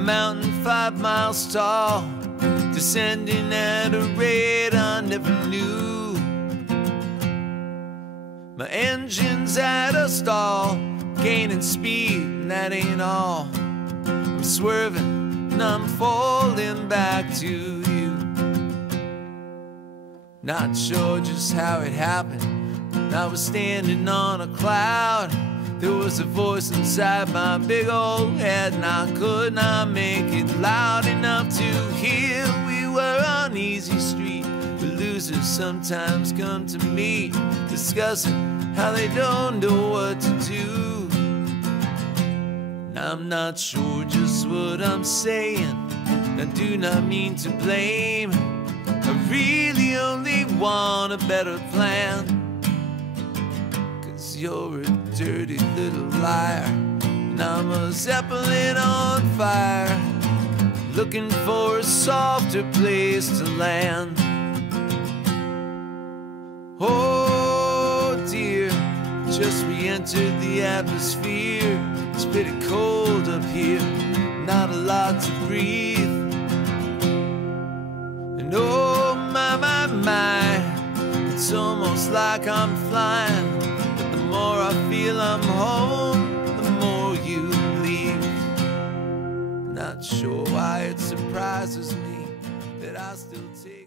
mountain 5 miles tall, descending at a rate I never knew. My engine's at a stall, gaining speed, and that ain't all. I'm swerving and I'm falling back to you. Not sure just how it happened. I was standing on a cloud. There was a voice inside my big old head, and I could not make it loud enough to hear. We were on easy street, but losers sometimes come to me, discussing how they don't know what to do. And I'm not sure just what I'm saying. I do not mean to blame. I really only want a better plan. 'Cause you're a dirty little liar, and I'm a Zeppelin on fire, looking for a softer place to land. Oh dear, just re-entered the atmosphere. It's pretty cold up here, not a lot to breathe. And oh my, it's almost like I'm flying. But the more I feel I'm home, the more you leave. Not sure why it surprises me that I still take